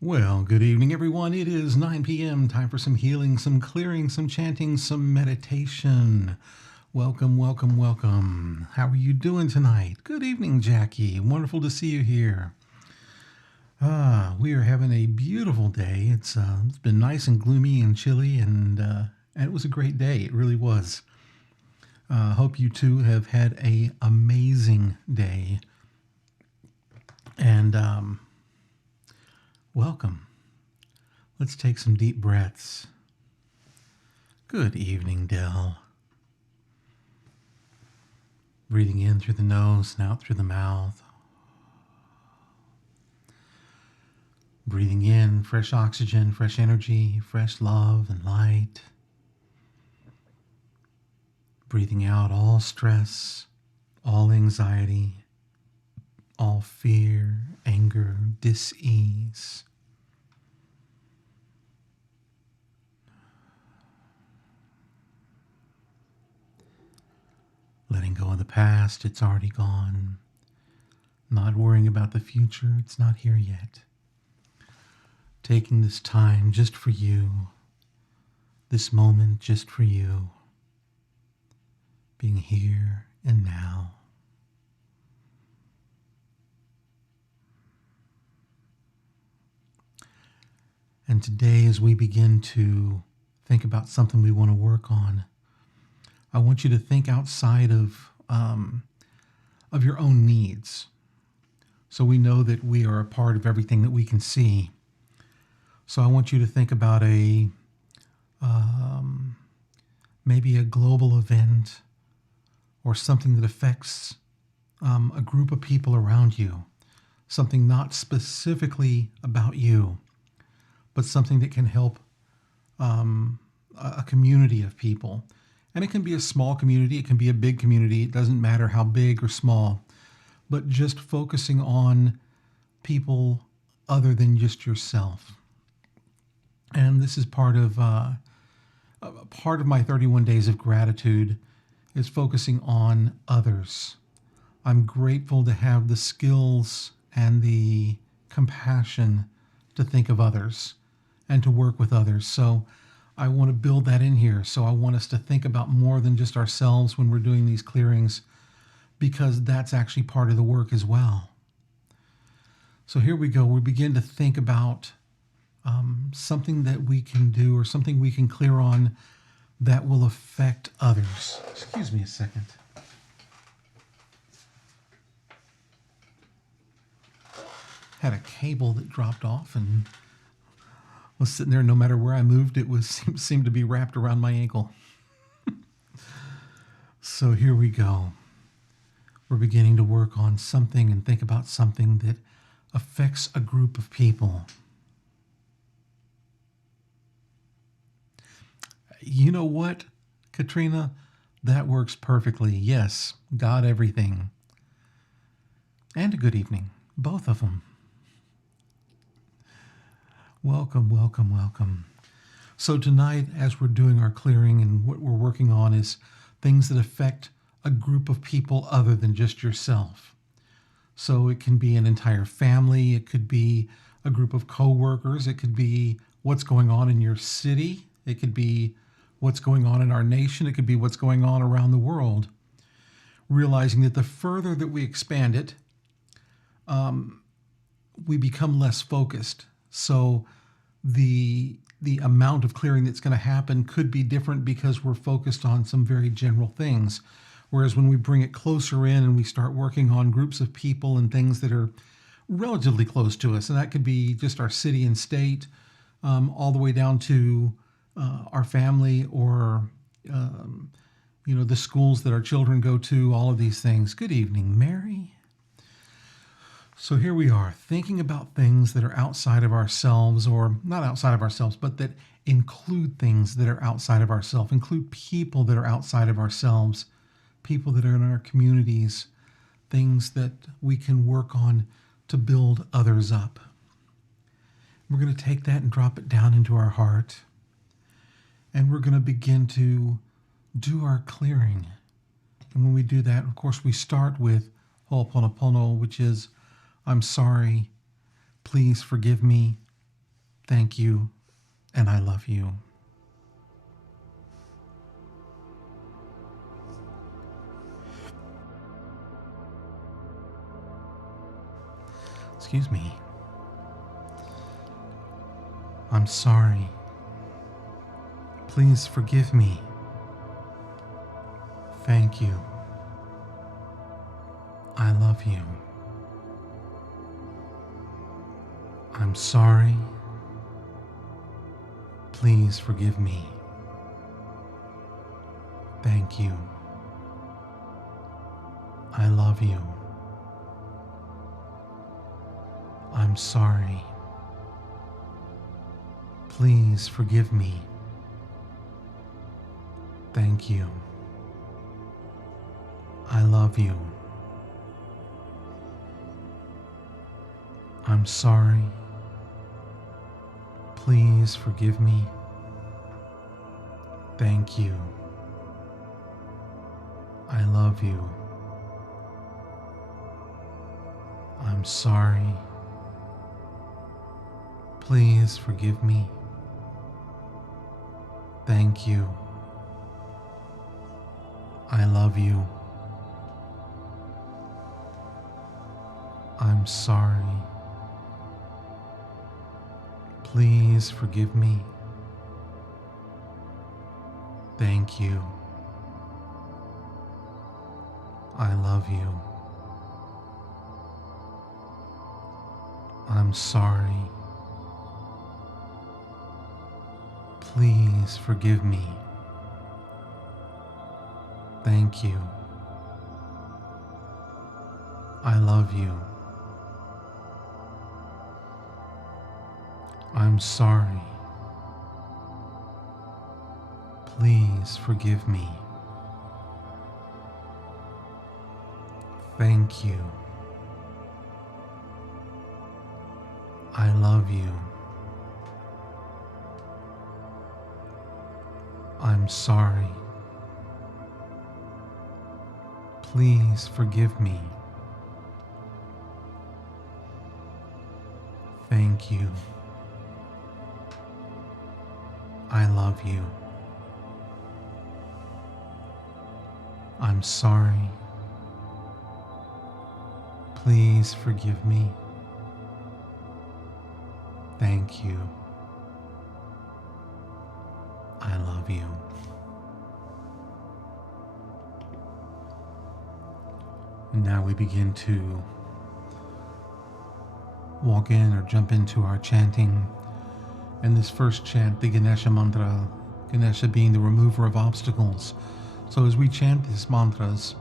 Well, good evening, everyone. It is 9 p.m. Time for some healing, some clearing, some chanting, some meditation. Welcome, welcome, welcome. How are you doing tonight? Good evening, Jackie. Wonderful to see you here. We are having a beautiful day. It's been nice and gloomy and chilly, and it was a great day. It really was. Hope you too have had a amazing day. And welcome. Let's take some deep breaths. Good evening, Dell. Breathing in through the nose and out through the mouth. Breathing in fresh oxygen, fresh energy, fresh love and light. Breathing out all stress, all anxiety, all fear, anger, dis-ease. Letting go of the past, it's already gone. Not worrying about the future, it's not here yet. Taking this time just for you, this moment just for you, being here and now. And today, as we begin to think about something we want to work on, I want you to think outside of your own needs. So we know that we are a part of everything that we can see. So I want you to think about maybe a global event or something that affects a group of people around you, something not specifically about you, but something that can help a community of people. And it can be a small community, it can be a big community, it doesn't matter how big or small, but just focusing on people other than just yourself. And this is part of my 31 days of gratitude is focusing on others. I'm grateful to have the skills and the compassion to think of others and to work with others. So I want to build that in here. So I want us to think about more than just ourselves when we're doing these clearings, because that's actually part of the work as well. So here we go. We begin to think about something that we can do or something we can clear on that will affect others. Excuse me a second. Had a cable that dropped off and was sitting there. No matter where I moved, it seemed to be wrapped around my ankle. So here we go. We're beginning to work on something and think about something that affects a group of people. You know what, Katrina? That works perfectly. Yes, got everything. And a good evening. Both of them. Welcome, welcome, welcome. So tonight, as we're doing our clearing and what we're working on is things that affect a group of people other than just yourself. So it can be an entire family. It could be a group of coworkers. It could be what's going on in your city. It could be what's going on in our nation. It could be what's going on around the world. Realizing that the further that we expand it, we become less focused. So the amount of clearing that's going to happen could be different because we're focused on some very general things. Whereas when we bring it closer in and we start working on groups of people and things that are relatively close to us, and that could be just our city and state, all the way down to our family or the schools that our children go to, all of these things. Good evening, Mary. So here we are, thinking about things that are outside of ourselves, or not outside of ourselves, but that include things that are outside of ourselves, include people that are outside of ourselves, people that are in our communities, things that we can work on to build others up. We're going to take that and drop it down into our heart, and we're going to begin to do our clearing. And when we do that, of course, we start with Ho'oponopono, which is, I'm sorry, please forgive me, Thank you, and I love you. Excuse me. I'm sorry. Please forgive me. Thank you. I love you. I'm sorry. Please forgive me. Thank you. I love you. I'm sorry. Please forgive me. Thank you. I love you. I'm sorry. Please forgive me. Thank you. I love you. I'm sorry. Please forgive me. Thank you. I love you. I'm sorry. Please forgive me. Thank you. I love you. I'm sorry. Please forgive me. Thank you. I love you. I'm sorry. Please forgive me. Thank you. I love you. I'm sorry. Please forgive me. Thank you. I love you. I'm sorry. Please forgive me. Thank you. I love you. And now we begin to walk in or jump into our chanting. And this first chant, the Ganesha mantra, Ganesha being the remover of obstacles. So as we chant these mantras,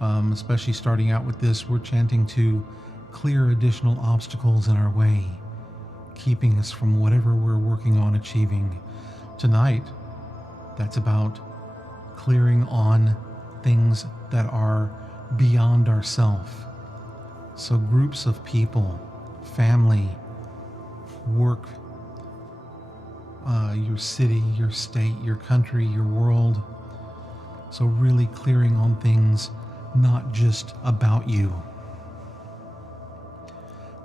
especially starting out with this, we're chanting to clear additional obstacles in our way, keeping us from whatever we're working on achieving. Tonight, that's about clearing on things that are beyond ourself. So groups of people, family, work, your city, your state, your country, your world. So really clearing on things not just about you.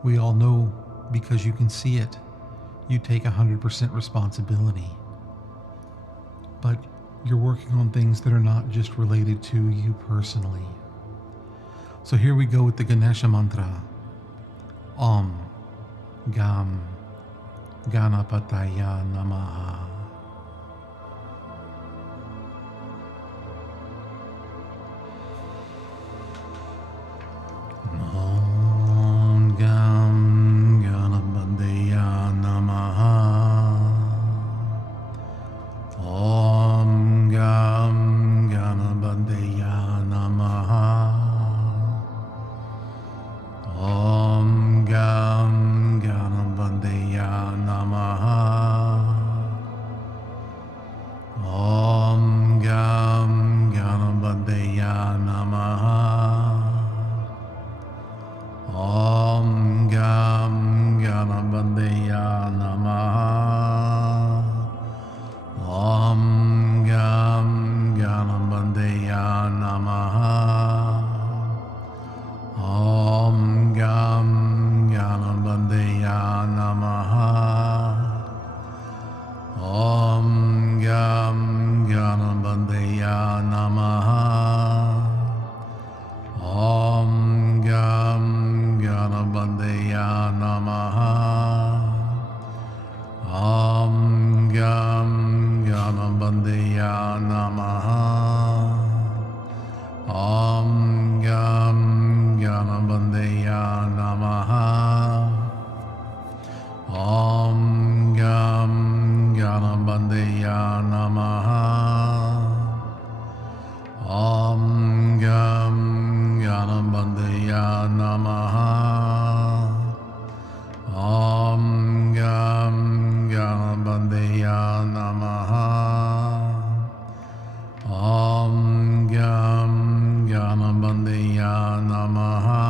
We all know, because you can see it, you take 100% responsibility. But you're working on things that are not just related to you personally. So here we go with the Ganesha mantra. Om Gam Ganapataya Namaha. Om Gam Ganapataya Namaha. Om Gam Ganapataya Namaha. Om Gam Ganapataya Namaha. Om Gam Ganapataya Namaha. Om Gam Ganapataya Namaha. Om Gam Ganapataya Namaha. Om Gam Ganapataya Namaha. Bandeya Namaha. Om Gam Ganambandeya Namaha. Om Gam Ganambandeya Namaha. Om Gam Ganambandeya Namaha.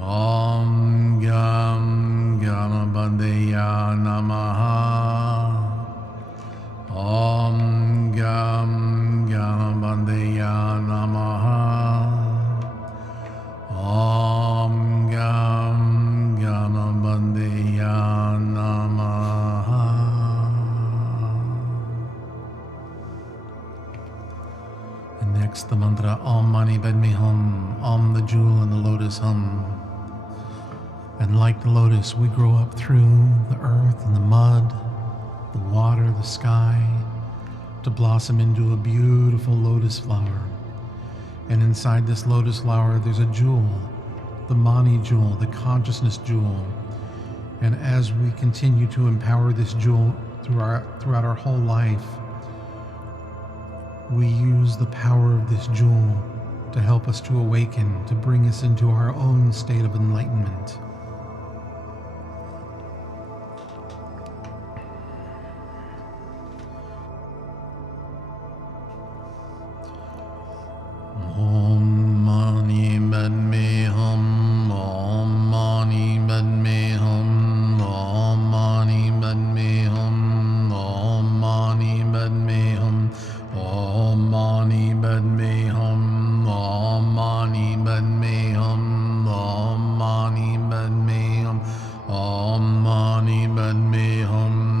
Om Gam Ganambandeya Namaha. Om Gam Ganambandeya Namaha. Om Gam Ganambandeya Namaha. And next the mantra Om Mani Padme Hum, Om the jewel and the lotus hum. And like the lotus, we grow up through the earth and the mud, the water, the sky, to blossom into a beautiful lotus flower. And inside this lotus flower, there's a jewel, the Mani jewel, the consciousness jewel. And as we continue to empower this jewel throughout our whole life, we use the power of this jewel to help us to awaken, to bring us into our own state of enlightenment. Om Mani Padme Hum, Om Mani Padme Hum, Om Mani Padme Hum, Om Mani Padme Hum, Om Mani Padme Hum, Om Mani Padme Hum, Om Mani Padme Hum, Om Mani Padme Hum,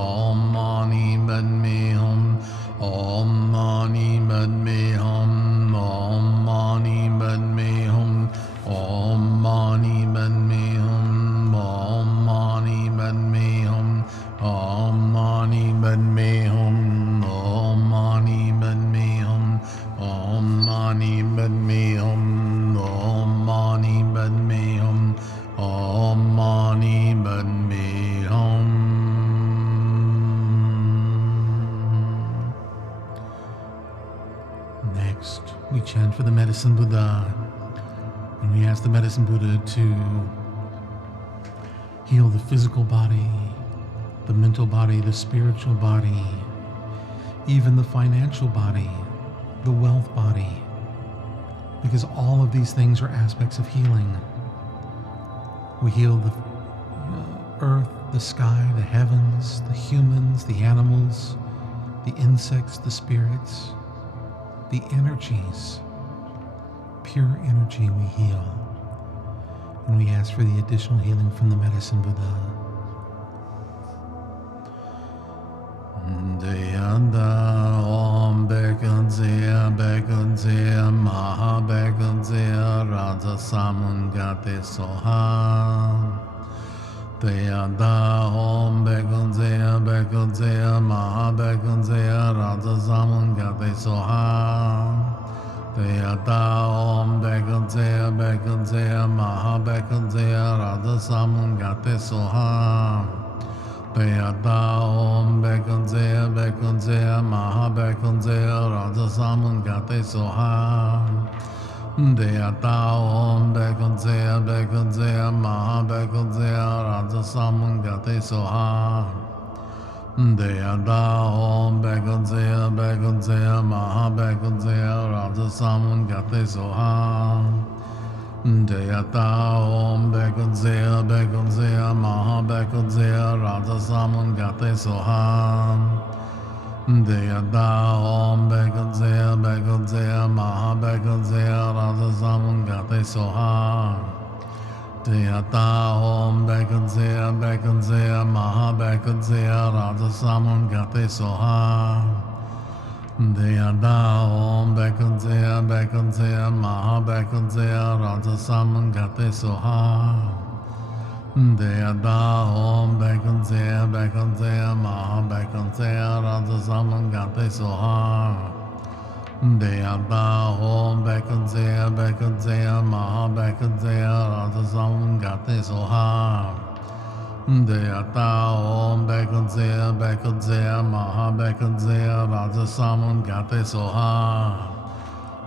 Om Mani Padme Hum, Om Mani Padme Hum, Om Mani Padme Hum, Om Mani Padme Hum, Om Mani Padme Hum, Om Mani Padme Hum, Om Mani Padme Hum, Om Mani Padme Hum, Om Mani Padme Hum, Om Mani Padme Hum. Next, we chant for the Medicine Buddha, and we ask the Medicine Buddha to heal the physical body, the mental body, the spiritual body, even the financial body, the wealth body, because all of these things are aspects of healing. We heal the earth, the sky, the heavens, the humans, the animals, the insects, the spirits, the energies. Pure energy we heal. And we ask for the additional healing from the Medicine Buddha. Deyanda Om Bekanzea Maha Bekanzea Raja Samungate Soha. Deyanda Om Bekanzea Maha Bekanzea Raja Samungate Soha. Deyanda Om Bekanzea Maha Bekanzea Raja Samungate Soha. Deyanda Om Bekanzea Maha Bekanzea Raja Samungate Soha. Deyanda Om Bekanzea Maha Bekanzea Raja Samungate Soha. Deyanda Om Bekanzea Maha Bekanzea Raja Samungate Soha. Deyanda Om Bekanzea Maha Bekanzea Raja Samungate Soha. Deyanda Om Bekanzea Maha Bekanzea Raja Samungate Soha. Deyanda Om Bekanzea Maha Bekanzea Raja Samungate Soha. Deyanda Om Bekanzea Maha Bekanzea Raja Samungate Soha. Deyanda Om Bekanzea Maha Bekanzea Raja Samungate Soha. Deyanda Om Bekanzea Maha Bekanzea Raja Samungate Soha. Deyata Om Bekadzea Bekadzea Maha Bekadzea Raja Saman Gate Soha.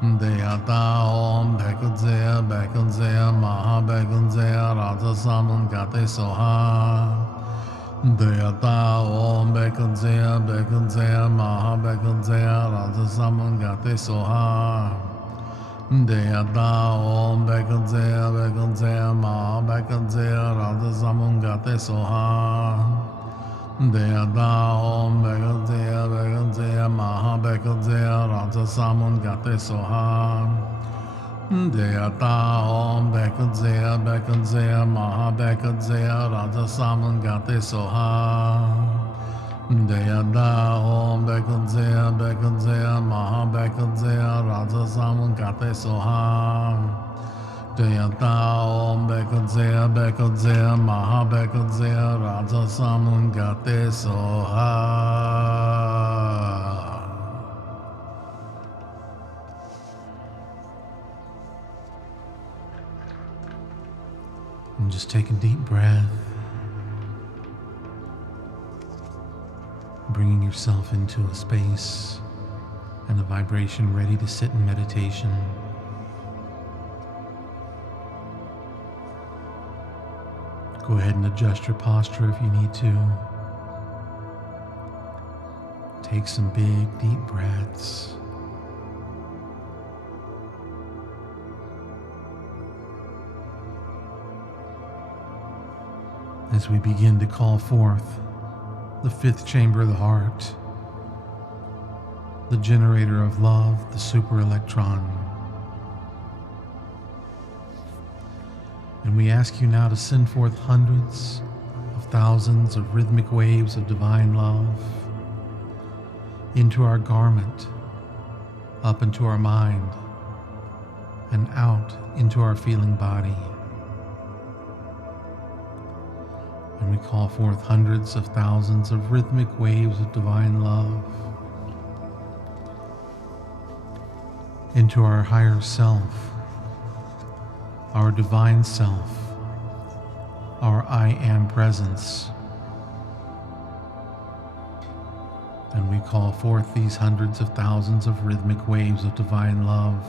Deyata Om Bekadzea Bekadzea Maha Bekadzea Raja Saman Gate Soha. Deyata Om Bekadzea Bekadzea Maha Bekadzea Raja Saman Gate Soha. Deyata Om Bekadzea Bekadzea Maha Bekadzea Raja Saman Gate Soha. Deyata Om Bekadzea Bekadzea Maha Bekadzea Raja Saman Gate Soha. Deyata Om Bekadzea Bekadzea Maha Bekadzea Raja Saman Gate Soha. Deyata Om Bekadzea Bekadzea Maha Bekadzea Raja Saman Gate Soha. Deyata Om Bekadzea Bekadzea Maha Bekadzea Raja Saman Gate Soha. And just take a deep breath, bringing yourself into a space and a vibration ready to sit in meditation. Go ahead and adjust your posture if you need to. Take some big, deep breaths. As we begin to call forth the fifth chamber of the heart, the generator of love, the super electron. And we ask you now to send forth hundreds of thousands of rhythmic waves of divine love into our garment, up into our mind, and out into our feeling body. And we call forth hundreds of thousands of rhythmic waves of divine love into our higher self, our divine self, our I Am presence. And we call forth these hundreds of thousands of rhythmic waves of divine love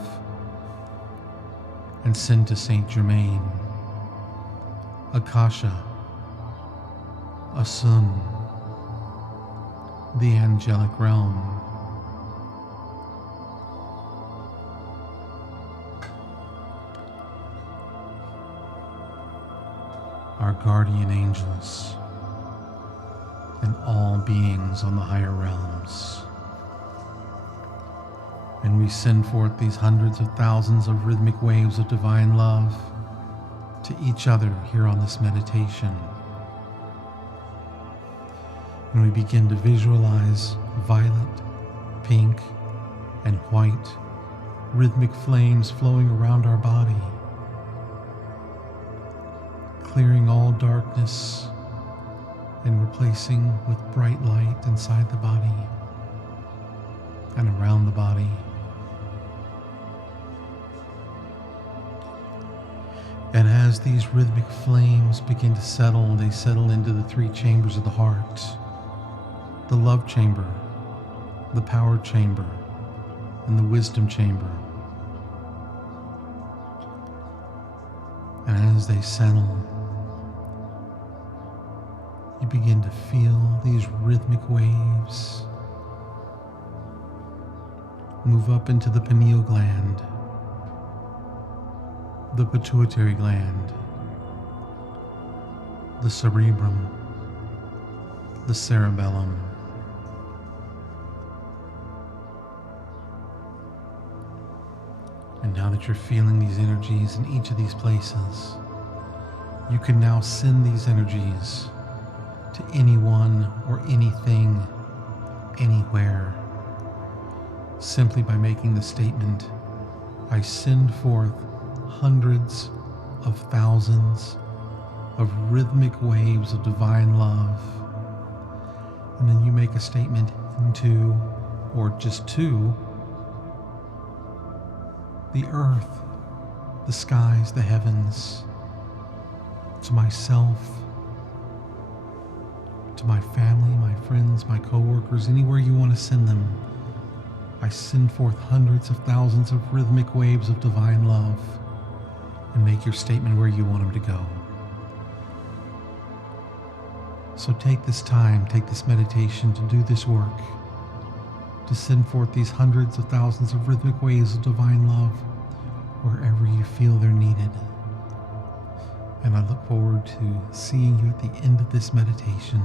and send to Saint Germain, Akasha, Asun, the angelic realm, our guardian angels, and all beings on the higher realms. And we send forth these hundreds of thousands of rhythmic waves of divine love to each other here on this meditation. And we begin to visualize violet, pink, and white rhythmic flames flowing around our body, clearing all darkness and replacing with bright light inside the body and around the body. And as these rhythmic flames begin to settle, they settle into the three chambers of the heart: the love chamber, the power chamber, and the wisdom chamber. And as they settle, you begin to feel these rhythmic waves move up into the pineal gland, the pituitary gland, the cerebrum, the cerebellum. And now that you're feeling these energies in each of these places, you can now send these energies to anyone or anything, anywhere, simply by making the statement, I send forth hundreds of thousands of rhythmic waves of divine love. And then you make a statement into, or just to, the earth, the skies, the heavens, to myself, to my family, my friends, my coworkers, anywhere you want to send them. I send forth hundreds of thousands of rhythmic waves of divine love, and make your statement where you want them to go. So take this time, take this meditation to do this work, to send forth these hundreds of thousands of rhythmic waves of divine love wherever you feel they're needed. And I look forward to seeing you at the end of this meditation.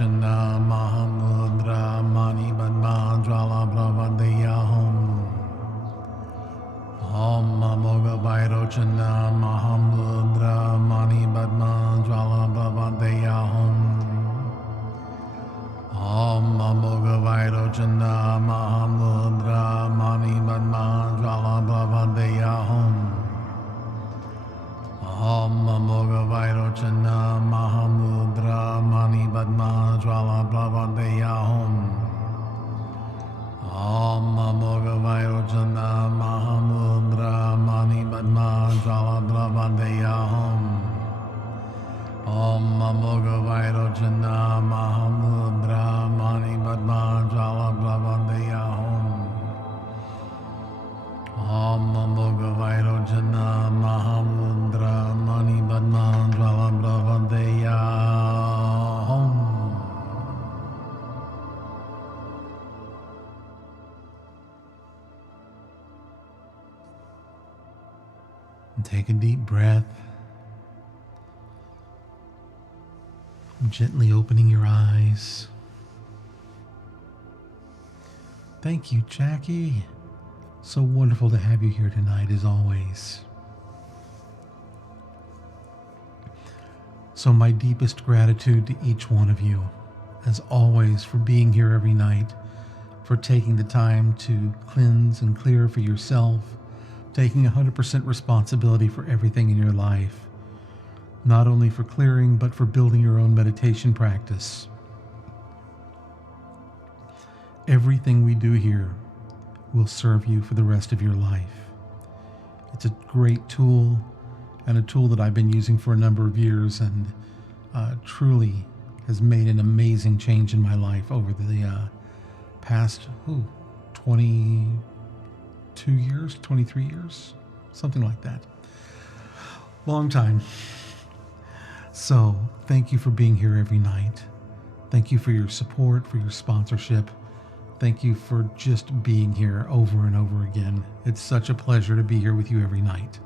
Vairocana Mahamudra Mani Padma Jvala Bravadeya Hum. Om Amoga Vairocana Mahamudra Mani Padma Jvala Bravadeya Hum. Om Amoga Vairocana Mahamudra Mani Padma Jvala Bravadeya Hum. Om Amoga Vairocana Mahamudra Mani Padma Jvala Bravadeya Hum. Om Amoga Vairocana Mahamudra Mani Padma Jvala Bravadeya Hum. Om Amoga Vairocana Mahamudra Mani Padma Jvala Bravadeya Hum. Om Amoga Vairocana Mahamudra Mani Padma Jvala Bravadeya Hum. And take a deep breath. Gently opening your eyes. Thank you, Jackie. So wonderful to have you here tonight, as always. So my deepest gratitude to each one of you, as always, for being here every night, for taking the time to cleanse and clear for yourself, taking 100% responsibility for everything in your life, not only for clearing, but for building your own meditation practice. Everything we do here will serve you for the rest of your life. It's a great tool, and a tool that I've been using for a number of years, and truly has made an amazing change in my life over the past 22 years, 23 years, something like that. Long time. So thank you for being here every night. Thank you for your support, for your sponsorship. Thank you for just being here over and over again. It's such a pleasure to be here with you every night.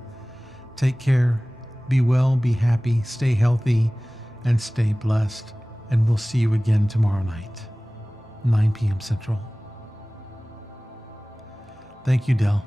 Take care, be well, be happy, stay healthy, and stay blessed. And we'll see you again tomorrow night, 9 p.m. Central. Thank you, Del.